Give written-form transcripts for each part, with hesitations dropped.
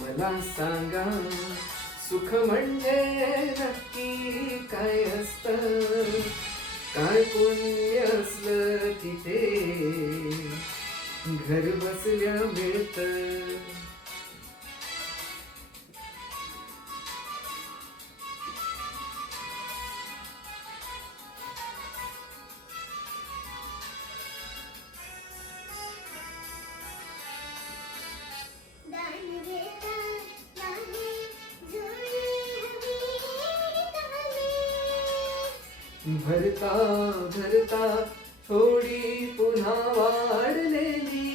मला सांगा सुख म्हणजे नक्की काय असतं, काय पुण्य असलं की ते घर बसल्या मिळतं. भरता भरता थोडी पुन्हा वाढलेली,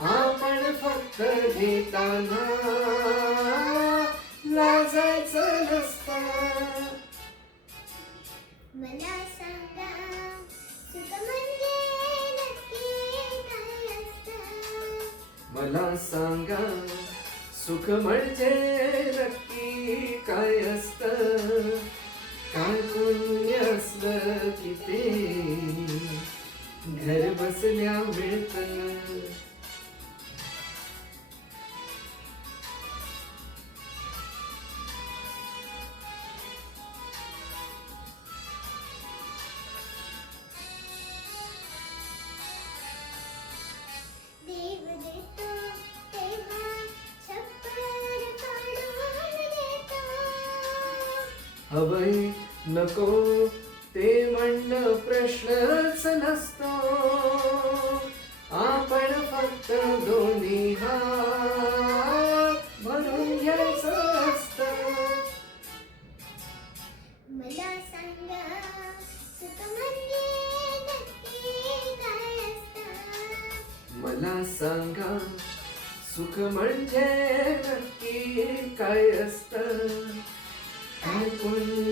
आपण फक्त घेताना लाजायचं नसतं. मला सांगा सुख म्हणजे नक्की काय असतं. मला सांगा सुख म्हणजे नक्की काय असतं, काय पुण्य असलं की ते घर बसल्या मिळतं. देव देतो तेव्हा छप्पर काढून देतो. हवंय नको ते म्हणणं प्रश्नच नसतो, आपण फक्त दोन्ही हात भरून घ्यायचं असतं. मला सांगा सुख म्हणजे नक्की काय असतं. मला सांगा सुख म्हणजे नक्की काय असतं, काय पुण्य